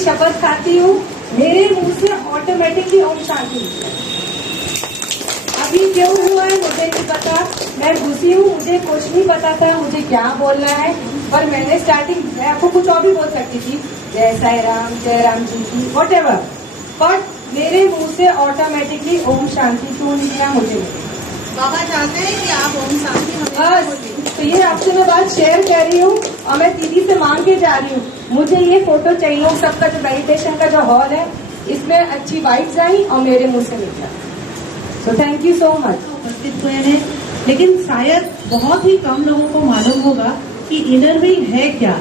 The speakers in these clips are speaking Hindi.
शपथ खाती हूँ, मेरे मुंह से ऑटोमेटिकली ओम शांति। अभी क्यों हुआ है मुझे नहीं पता, मैं घुसी हूँ, मुझे कुछ नहीं पता था मुझे क्या बोलना है, पर मैंने स्टार्टिंग, मैं आपको कुछ और भी बोल सकती थी, जय साई राम, जय राम जी की, वॉट एवर, बट मेरे मुंह से ऑटोमेटिकली ओम शांति क्यों निकला मुझे। बाबा चाहते हैं कि आप ओम शांति हमेशा। तो ये आपसे मैं बात शेयर कर रही हूँ और मैं दीदी से मांग के जा रही हूँ, मुझे ये फोटो चाहिए। सबका जो मेडिटेशन का जो हॉल है इसमें अच्छी वाइब्स आई और मेरे मुंह से निकला। So thank you so much. उपस्थित हुए हैं, लेकिन शायद बहुत ही कम लोगों को मालूम होगा कि इनर व्हील है क्या।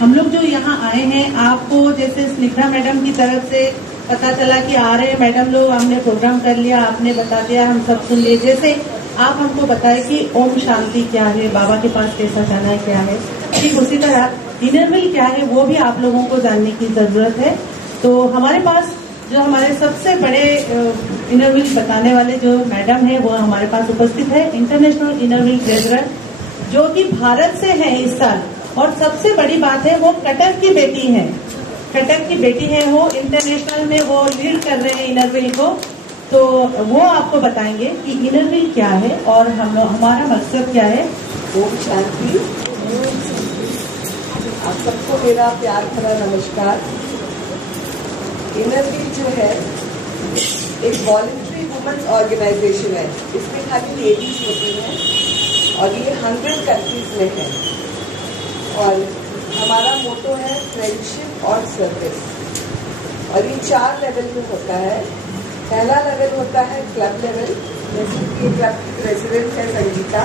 हम लोग जो यहाँ आए हैं, आपको जैसे स्निग्धा मैडम की तरफ से पता चला कि आ रहे मैडम लोग, हमने प्रोग्राम कर लिया, आपने बता दिया, हम सब सुन लिए। जैसे आप हमको बताए कि ओम शांति क्या है, बाबा के पास कैसा जाना है, क्या है, ठीक उसी तरह इनर व्हील क्या है वो भी आप लोगों को जानने की जरूरत है। तो हमारे पास जो हमारे सबसे बड़े इनर व्हील बताने वाले जो मैडम है वो हमारे पास उपस्थित है, इंटरनेशनल इनर व्हील ट्रेजरर, जो कि भारत से है इस साल। और सबसे बड़ी बात है वो कटक की बेटी है, कटक की बेटी है वो, इंटरनेशनल में वो लीड कर रहे हैं इनर व्हील को। तो वो आपको बताएंगे कि इनर व्हील क्या है और हमारा मकसद क्या है। ओम शांति। आप सबको मेरा प्यार भरा नमस्कार। इनर व्हील जो है एक वॉलंटरी वुमेन्स ऑर्गेनाइजेशन है, इसमें खाली लेडीज होती हैं और ये 100 कंट्रीज में है। और हमारा मोटो है फ्रेंडशिप और सर्विस, और ये 4 लेवल में होता है। पहला लेवल होता है क्लब लेवल, जैसे कि क्लब की प्रेसिडेंट है संगीता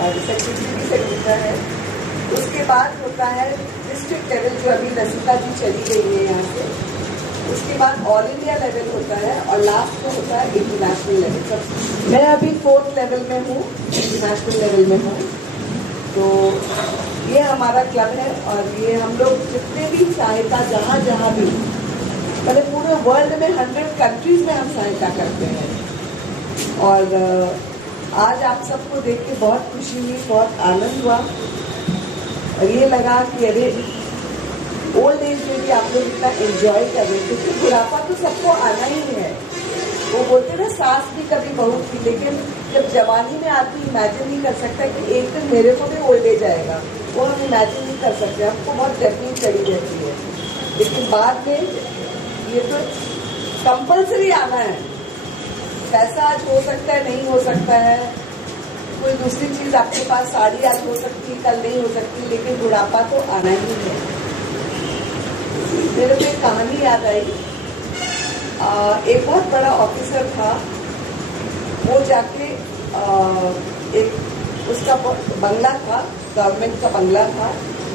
और सेक्रेटरी भी संगीता है। उसके बाद होता है डिस्ट्रिक्ट लेवल, जो अभी लसिता जी चली गई है यहाँ से। उसके बाद ऑल इंडिया लेवल होता है और लास्ट में होता है इंटरनेशनल लेवल। मैं अभी 4th लेवल में हूँ, इंटरनेशनल लेवल में हूँ। तो ये हमारा क्लब है और ये हम लोग जितने भी सहायता जहाँ भी, मतलब पूरे वर्ल्ड में 100 कंट्रीज में हम सहायता करते हैं। और आज आप सबको देख के बहुत खुशी हुई, बहुत आनंद हुआ और ये लगा कि अरे ओल्ड एज में भी आप लोग इतना एंजॉय कर रहे, क्योंकि बुढ़ापा तो सबको आना ही है। वो बोलते ना सास भी कभी बहू थी, लेकिन जब जवानी में आदमी इमेजिन नहीं कर सकता कि एक दिन मेरे को भी ओल्ड एज आएगा, वो हम इमेजिन नहीं कर सकते, हमको बहुत तकलीफ चढ़ी रहती है। लेकिन बाद में ये तो कंपल्सरी आना है। पैसा आज हो सकता है, नहीं हो सकता है, कोई दूसरी चीज आपके पास, साड़ी आज हो सकती है, कल नहीं हो सकती, लेकिन बुढ़ापा तो आना ही है। मेरे को एक कहानी याद आई। एक बहुत बड़ा ऑफिसर था, वो जाके एक उसका बंगला था, गवर्नमेंट का बंगला था।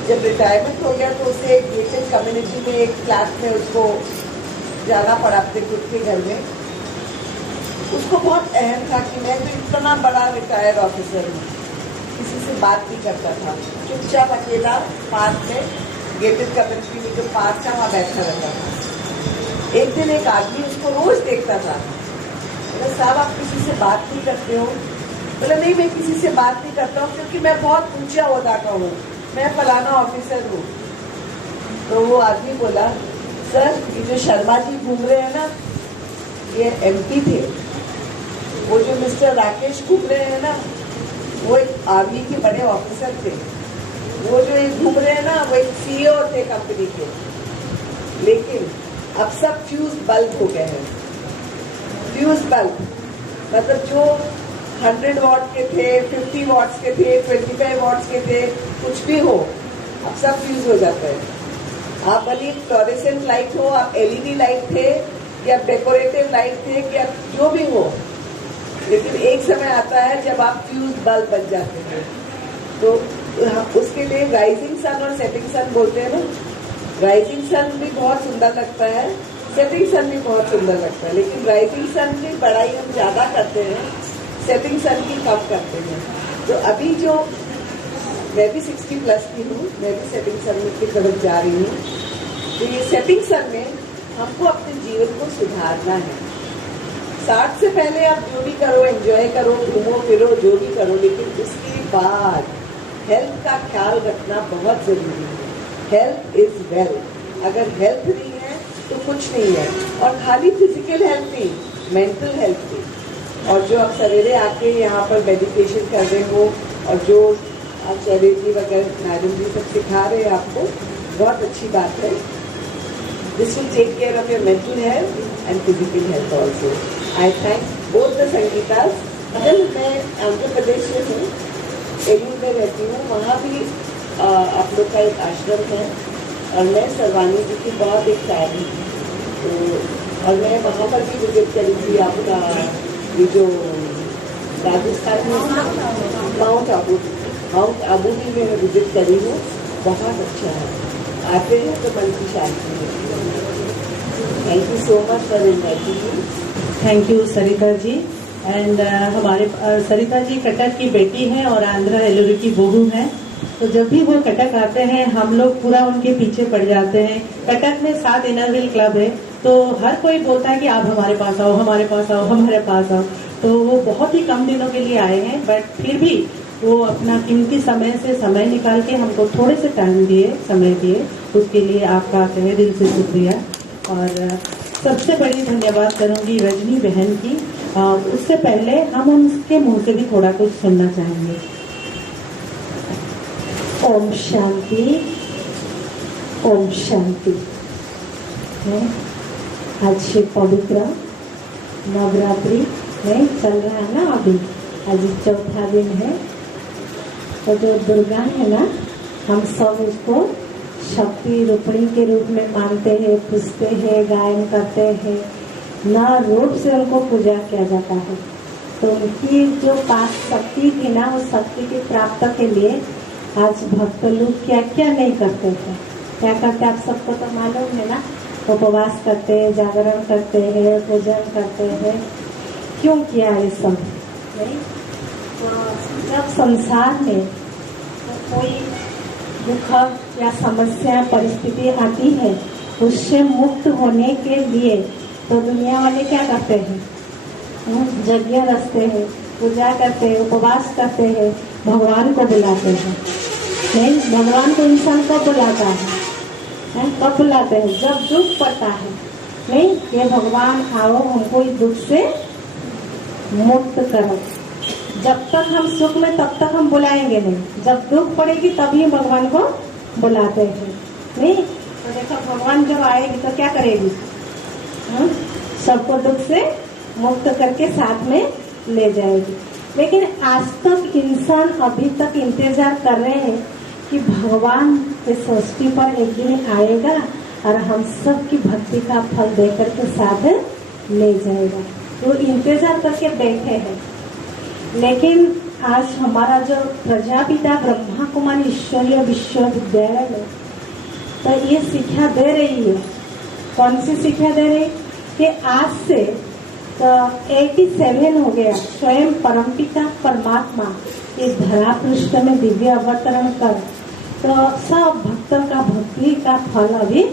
जब रिटायरमेंट हो गया तो उसे एक गेटेड कम्युनिटी में, एक फ्लैट में उसको जाना पड़ा अपने खुद के घर में। उसको बहुत अहम था कि मैं तो इतना बड़ा रिटायर्ड ऑफिसर हूँ, किसी से बात नहीं करता था, चुपचाप अकेला पार्क में, गेटेड कम्युनिटी में जो पार्क था वहाँ बैठा रहता था। एक दिन एक आदमी उसको रोज देखता था। बोला साहब आप किसी से बात नहीं करते हो? बोला नहीं मैं किसी से बात नहीं करता हूँ क्योंकि मैं बहुत ऊंचा ओहदा का हूँ, मैं फलाना ऑफिसर हूँ। तो वो आदमी बोला सर ये जो शर्मा जी घूम रहे हैं ना, ये MP थे। वो जो मिस्टर राकेश घूम रहे हैं ना, वो एक आर्मी के बड़े ऑफिसर थे। वो जो घूम रहे हैं ना, वो एक CEO थे कंपनी के। लेकिन अब सब फ्यूज बल्ब हो गए हैं। फ्यूज बल्ब मतलब जो 100 वॉट के थे, 50 वॉट्स के थे, 25 वॉट्स के थे, कुछ भी हो, अब सब फ्यूज हो जाता है। आप भले फ्लोरेसेंट लाइट हो, आप LED लाइट थे या डेकोरेटिव लाइट थे या जो भी हो, लेकिन एक समय आता है जब आप फ्यूज बल्ब बन जाते हैं। तो उसके लिए राइजिंग सन और सेटिंग सन बोलते हैं ना, राइजिंग सन भी बहुत सुंदर लगता है, सेटिंग सन भी बहुत सुंदर लगता है, लेकिन राइजिंग सन की बड़ाई हम ज़्यादा करते हैं, सेटिंग सन की कम करते हैं। तो अभी जो मैं भी 60+ की हूँ, मैं भी सेटिंग सन की तरफ जा रही हूँ। तो ये सेटिंग सन में हमको अपने जीवन को सुधारना है। 60 से पहले आप जो भी करो, एंजॉय करो, घूमो फिरो, जो भी करो, लेकिन उसके बाद हेल्थ का ख्याल रखना बहुत जरूरी है। Health is wealth. अगर हेल्थ नहीं है तो कुछ नहीं है, और खाली फिजिकल हेल्थ नहीं, मेंटल हेल्थ भी। और जो आप सवेरे आके यहाँ पर मेडिटेशन कर रहे हो, और जो आचार्य जी वगैरह मैडम जी सब सिखा रहे हैं आपको, बहुत अच्छी बात है। This will take care of your mental health and physical health also. I thank both the Sangeetas. अगर मैं आंध्र प्रदेश में हूँ, एलू में रहती हूँ, वहाँ भी आप लोग का एक आश्रम है, और मैं सर्वानी जी की बहुत एक फैन हूँ। तो और मैं वहाँ पर भी विजिट करी थी। आपका ये जो राजस्थान में माउंट आबू भी मैं विजिट करी हूँ, बहुत अच्छा है। आते हैं तो मन की शांति है। Thank you so much for inviting me. Thank you Sarita ji. And हमारे सरिता जी कटक की बेटी हैं और आंध्र एलुरी की बहू हैं। तो जब भी वो कटक आते हैं हम लोग पूरा उनके पीछे पड़ जाते हैं। कटक में 7 इनरव्हील क्लब है, तो हर कोई बोलता है कि आप हमारे पास आओ, हमारे पास आओ, हमारे पास आओ। तो वो बहुत ही कम दिनों के लिए आए हैं, बट फिर भी वो अपना कीमती समय से समय निकाल के हमको थोड़े से टाइम दिए, समय दिए, उसके लिए आपका तहे दिल से शुक्रिया। और सबसे बड़ी धन्यवाद करूंगी रजनी बहन की। उससे पहले हम उनके मुंह से भी थोड़ा कुछ सुनना चाहेंगे। ओम शांति, ओम शांति। आज से पवित्र नवरात्रि में चल रहा है ना, अभी आज 4था दिन है। तो जो दुर्गा है ना, हम सब उसको शक्ति रूपिणी के रूप में मानते हैं, पूजते हैं, गायन करते हैं, ना रूप से उनको पूजा किया जाता है। तो उनकी जो पास शक्ति थी ना, उस शक्ति की प्राप्त के लिए आज भक्त लोग क्या क्या नहीं करते थे, क्या करते आप सबको तो मालूम है ना। उपवास करते हैं, जागरण करते हैं, पूजन करते हैं। क्यों किया ये सब? नहीं, तो जब संसार में तो कोई दुख या समस्या परिस्थिति आती है, उससे मुक्त होने के लिए तो दुनिया वाले क्या करते हैं? यज्ञ रचते हैं, पूजा करते हैं, उपवास करते हैं, भगवान को बुलाते हैं। नहीं, भगवान को इंसान कब बुलाता है? कब बुलाते हैं? जब दुख पड़ता है। नहीं, ये भगवान आओ, हमको इस दुख से मुक्त करो। जब तक हम सुख में, तब तक हम बुलाएंगे नहीं। जब दुख पड़ेगी तभी भगवान को बुलाते हैं। नहीं तो देखो, भगवान जब आएगी तो क्या करेगी? सबको दुख से मुक्त करके साथ में ले जाएगी। लेकिन आज तक इंसान अभी तक इंतजार कर रहे हैं कि भगवान के सृष्टि पर एक दिन आएगा और हम सब की भक्ति का फल देकर के साथ ले जाएगा। वो इंतजार करके बैठे हैं। लेकिन आज हमारा जो प्रजापिता ब्रह्मा कुमारी ईश्वरीय विश्वविद्यालय में तो ये शिक्षा दे रही है। कौन सी शिक्षा दे रही? कि आज से तो 87 हो गया, स्वयं परमपिता परमात्मा इस धरा पृष्ठ में दिव्य अवतरण कर तो सब भक्तों का भक्ति का फल अभी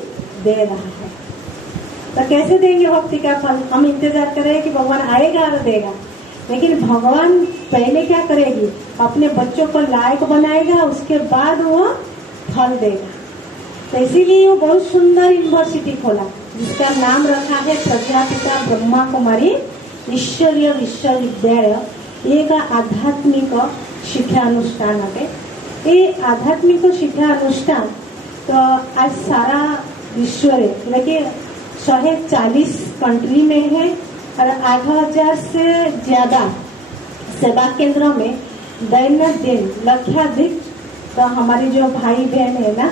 दे रहा है। तो कैसे देंगे भक्ति का फल? हम इंतजार कर रहे हैं कि भगवान आएगा और देगा, लेकिन भगवान पहले क्या करेगी? अपने बच्चों को लायक बनाएगा, उसके बाद वो फल देगा। तो इसीलिए वो बहुत सुंदर यूनिवर्सिटी खोला जिसका नाम रखा है प्रजापिता ब्रह्मा कुमारी ईश्वरीय विश्वविद्यालय। एक आध्यात्मिक शिक्षा अनुष्ठान है। ये आध्यात्मिक शिक्षा अनुष्ठान तो आज सारा विश्व लेकिन 140 कंट्री में है और 8,000 से ज्यादा सेवा केंद्रों में दैनिक लक्षाधिक। तो हमारी जो भाई बहन है ना,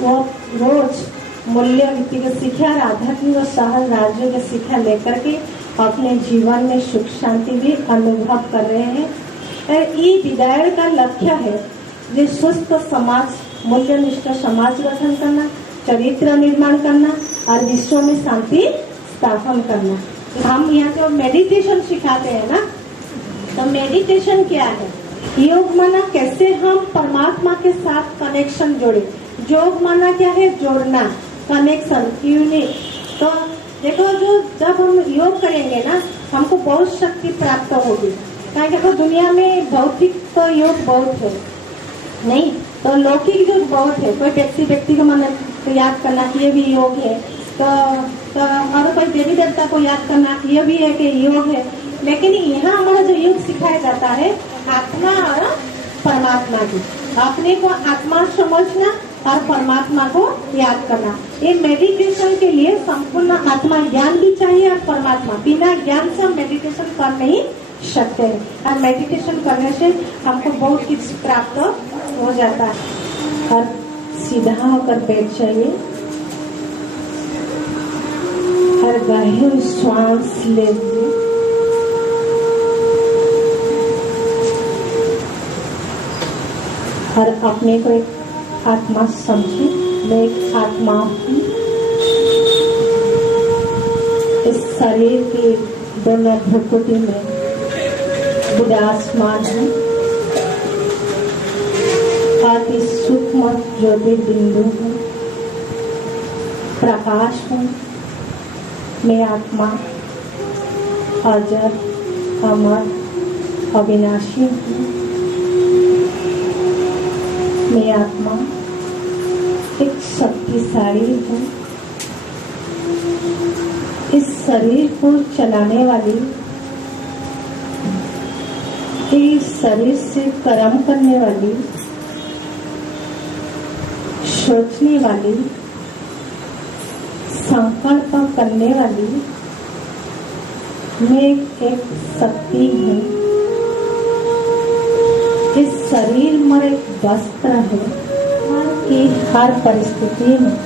वो रोज मूल्य नीति की शिक्षा और आध्यात्मिक सहज राज्यों की शिक्षा लेकर के अपने जीवन में सुख शांति भी अनुभव कर रहे हैं। और ये विद्यालय का लक्ष्य है जो स्वस्थ समाज, मूल्यनिष्ठ समाज गठन करना, चरित्र निर्माण करना और विश्व में शांति स्थापन करना। हम यहाँ जो मेडिटेशन सिखाते हैं ना, तो मेडिटेशन क्या है? योग माना कैसे हम परमात्मा के साथ कनेक्शन जोड़े। योग माना क्या है? जोड़ना, कनेक्शन, यूनिट। तो देखो, जो जब हम योग करेंगे ना, हमको बहुत शक्ति प्राप्त होगी। कारण देखो, दुनिया में भौतिक तो योग बहुत है नहीं, तो लौकिक योग बहुत है। कोई व्यक्ति को मन को याद करना, ये भी योग है। तो और कोई देवी देवता को याद करना, ये भी है कि योग है। लेकिन यहाँ हमारा जो योग सिखाया जाता है आत्मा और परमात्मा की, अपने को आत्मा समझना और परमात्मा को याद करना। ये मेडिटेशन के लिए संपूर्ण आत्मा ज्ञान भी चाहिए और परमात्मा। बिना ज्ञान से हम मेडिटेशन कर नहीं सकते हैं, और मेडिटेशन करने से हमको बहुत कुछ प्राप्त हो जाता है। और सीधा होकर बैठ जाइए और गहरी श्वास लीजिए और अपने को एक आत्मा समझे। मैं एक आत्मा हूँ, इस शरीर की दोनों भ्रुकुटी में विराजमान है। अति सूक्ष्म ज्योति बिंदु है, प्रकाश हूँ। मैं आत्मा अजर अमर अविनाशी हूँ। मैं आत्मा एक शक्तिशाली हूँ। इस शरीर को चलाने वाली, इस शरीर से कर्म करने वाली, सोचने वाली, संकल्प करने वाली मैं एक शक्ति हूँ। इस शरीर में एक वस्त्र है कि हर परिस्थिति में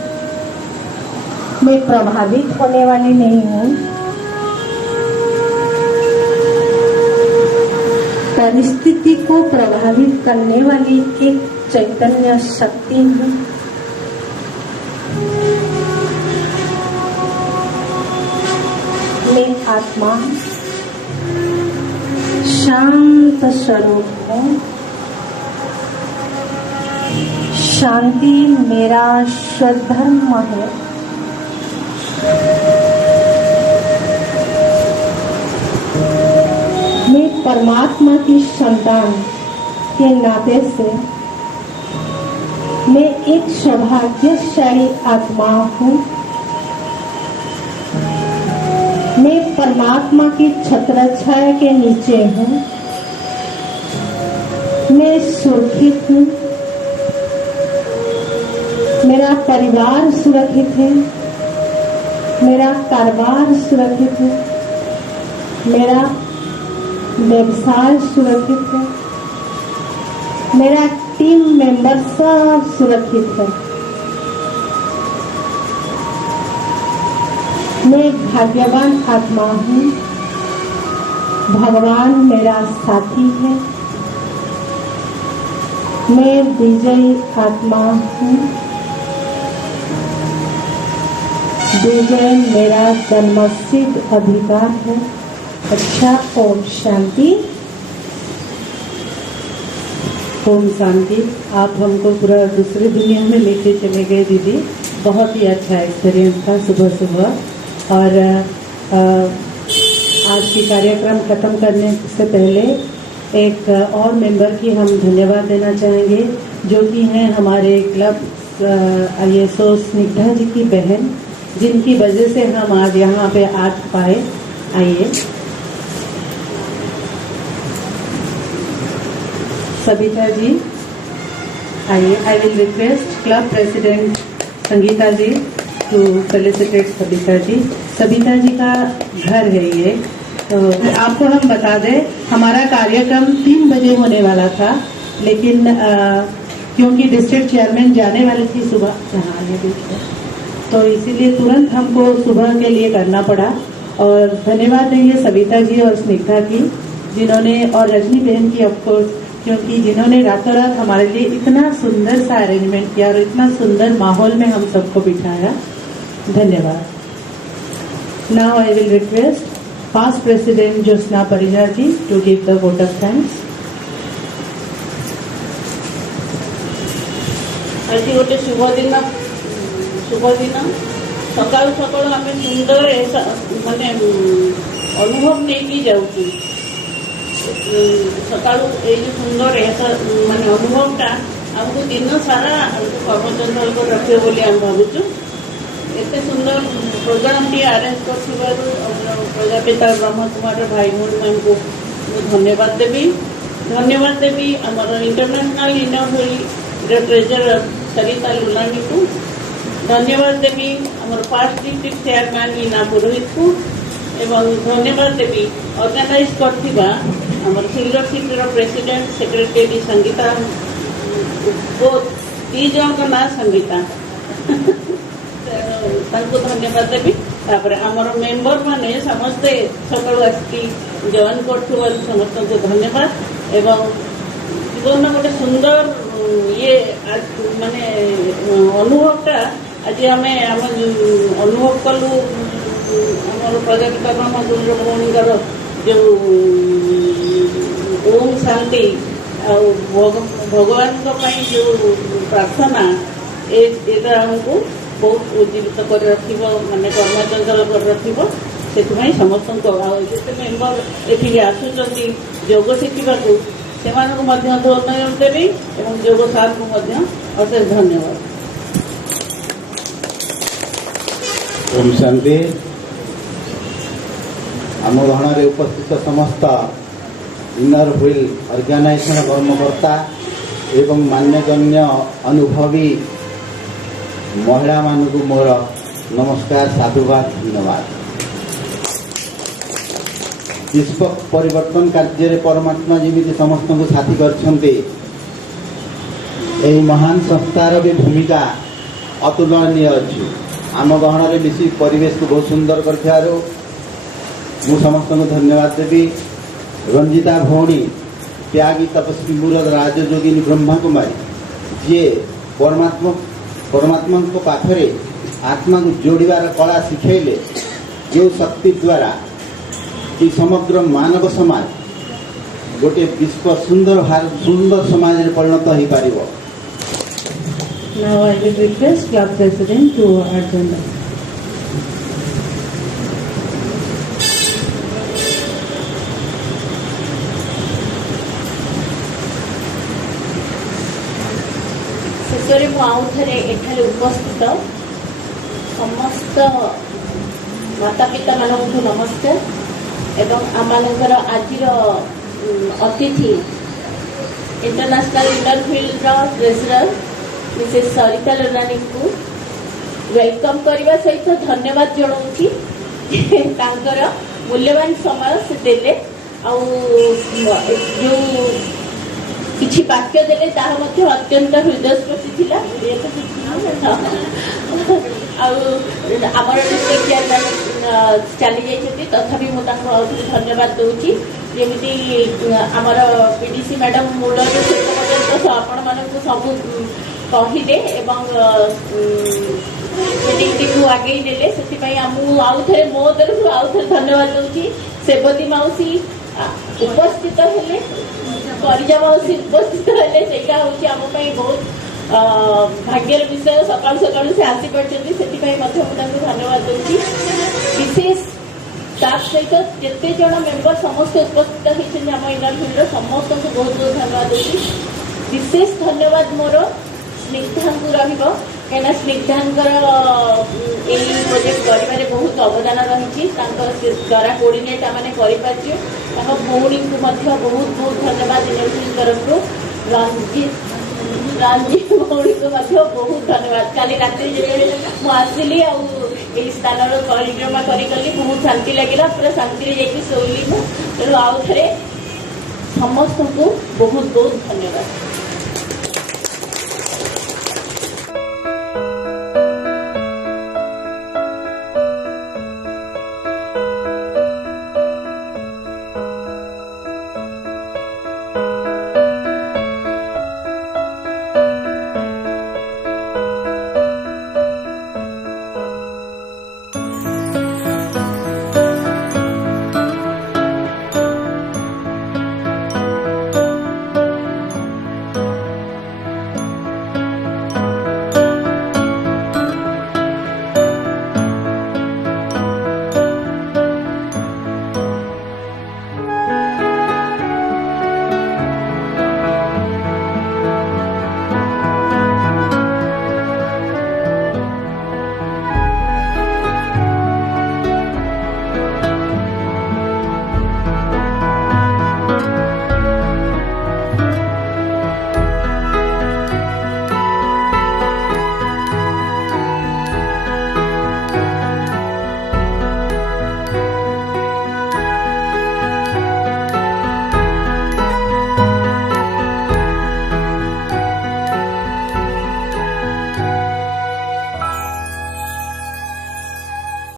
मैं प्रभावित होने वाली नहीं हूँ। परिस्थिति को प्रभावित करने वाली एक चैतन्य शक्ति हूँ। मैं आत्मा शांत स्वरूप हूँ। शांति मेरा स्वधर्म है। मैं परमात्मा की संतान के नाते से मैं एक सौभाग्यशाली आत्मा हूँ। मैं परमात्मा की छत्रछाया के नीचे हूँ। मैं सुरक्षित हूँ। मेरा परिवार सुरक्षित है। मेरा कारोबार सुरक्षित है। मेरा व्यवसाय सुरक्षित है। मेरा टीम मेंबर सब सुरक्षित है। मैं भाग्यवान आत्मा हूँ। भगवान मेरा साथी है। मैं विजयी आत्मा हूँ। विजय मेरा जन्मसिद्ध अधिकार है। अच्छा, ओम शांति। ओम शांति। आप हमको पूरा दूसरी दुनिया में लेके चले गए दीदी। बहुत ही अच्छा एक्सपीरियंस था सुबह सुबह। और आज की कार्यक्रम खत्म करने से पहले एक और मेंबर की हम धन्यवाद देना चाहेंगे, जो कि हैं हमारे क्लब ISO स्निग्धा जी की बहन, जिनकी वजह से हम आज यहाँ पे आ पाए। आइए सबिता जी, आइए। I will request club president Sangeeta ji to felicitate Sabita ji. Sabita ji का घर है ये। तो आपको हम बता दें, हमारा कार्यक्रम 3 बजे होने वाला था, लेकिन क्योंकि डिस्ट्रिक्ट चेयरमैन जाने वाली थी सुबह, यहाँ ये देखिए, तो इसीलिए तुरंत हमको सुबह के लिए करना पड़ा। और धन्यवाद देंगे सविता जी और स्निग्धा की, जिन्होंने, और रजनी बहन की ऑफकोर्स, क्योंकि जिन्होंने रातों रात हमारे लिए इतना सुंदर सा अरेंजमेंट किया और इतना सुंदर माहौल में हम सबको बिठाया। धन्यवाद। Now I will request past president Jyotsna Parija ji to give the vote of thanks. आज गोटे शुभ दिन सकाल सकाल आम सुंदर माने अनुभव नहीं जाऊँ सका ये सुंदर माने अनुभवटा आमको दिन सारा कर्मचंद्र रखे बोली आम भावुँ एत सुंदर प्रोग्राम टी आरेंज कर प्रजापिता ब्रह्म कुमार भाई भाई को धन्यवाद देवी आमर इंटरनेशनल इनर हुई ट्रेजरर सरिता लुलानी को धन्यवाद देवी आमर पास्ट डिस्ट्रिक्ट चेयरमैन मीना पुरोहित को एवं धन्यवाद देवी ऑर्गेनाइज करथिबा आमर silver city president secretary Sangeeta को दी जन का ना संगीता धन्यवाद देवी तापर आमर मेंबर माने समस्ते सकाल आसिकी जॉइन करथुवा समस्त को धन्यवाद एवं जीवन गोटे सुंदर ये माने अनुभवटा आज आम अनुभव कलु आमर प्रजापिता ब्रह्मकुंड भौणीकर जो ओम शांति भगवान जो प्रार्थना एटा हमको बहुत उज्जीवित कर रखिब माने कर्मचंचल कर रखिब से समस्त जिते मेम्बर ये आसुच्च योग शिखा से धन्यवाद देवी और योग सार को अशेष धन्यवाद। ओम शांति। आम गहन उपस्थित समस्त इनर व्हील ऑर्गेनाइजेशन कर्मकर्ता एवं मान्यगण्य अनुभवी महिला मानक मोर नमस्कार साधुवाद धन्यवाद। विश्व परिवर्तन कार्य परमात्मा जमी समस्त को साथी करछन्ते महान संस्थार भी भूमिका अतुलनीय अच्छी। आम गहन मिसी परिवेश को बहुत सुंदर कर समस्त को धन्यवाद देवी। रंजिता भौणी त्यागी तपस्वी मुरद राजयोगिनी ब्रह्मा कुमारी जी परमात्मा को पाखरे आत्मा को जोड़ार कला शिखेले जो शक्ति द्वारा कि समग्र मानव समाज गोटे विश्व सुंदर समाज परिणत हो पार। Now I will request club president to adjourn. शेषे मुझे एठारे उपस्थित समस्त माता पिता मानक नमस्कार एवं आमर आज अतिथि international inner wheel treasurer Mrs Sarita Lolani को वेलकम करने सहित धन्यवाद जनाऊँगी मूल्यवान समय से देले जो किछि वाक्य देले अत्यंत हृदयस्पर्शी थिला। आमर डिस्ट्रिक्ट चेयरमैन चली जाइछथि तथापि मु धन्यवाद दूची जेमिति आमर पीडीसी मैडम मूल पर्यंत आपण मानक सब कहिले एवं मीटिंग को आगे नेले से आउ थे मो तरफ आउ थे धन्यवाद दूची। सेवती माउसी उपस्थित हेले परिजा माउसी उपस्थित हेले सेटा होची आम पई बहुत भाग्यर विषय सकाल सकाल से आसी पड़छन्ती सेति पई मध्य धन्यवाद दूची। विशेष स्टाफ सहित जिते जन मेंबर समस्त उपस्थित होती आम इनर व्हील समस्त को बहुत बहुत धन्यवाद दूची। विशेष धन्यवाद मोर स्निग्धा को रही स्निग्धांकर यही प्रोजेक्ट कर बहुत अवदान रही द्वारा कोऑर्डिनेट आम कर भौणी को बहुत बहुत धन्यवाद इनर तरफ रंजीत भौणी को बहुत धन्यवाद। काली रात्रि जो आसली आई स्थान परिक्रमा करी बहुत शांति लगे पूरा शांति जाकि शोली तेणु आउ थे समस्त को बहुत बहुत धन्यवाद।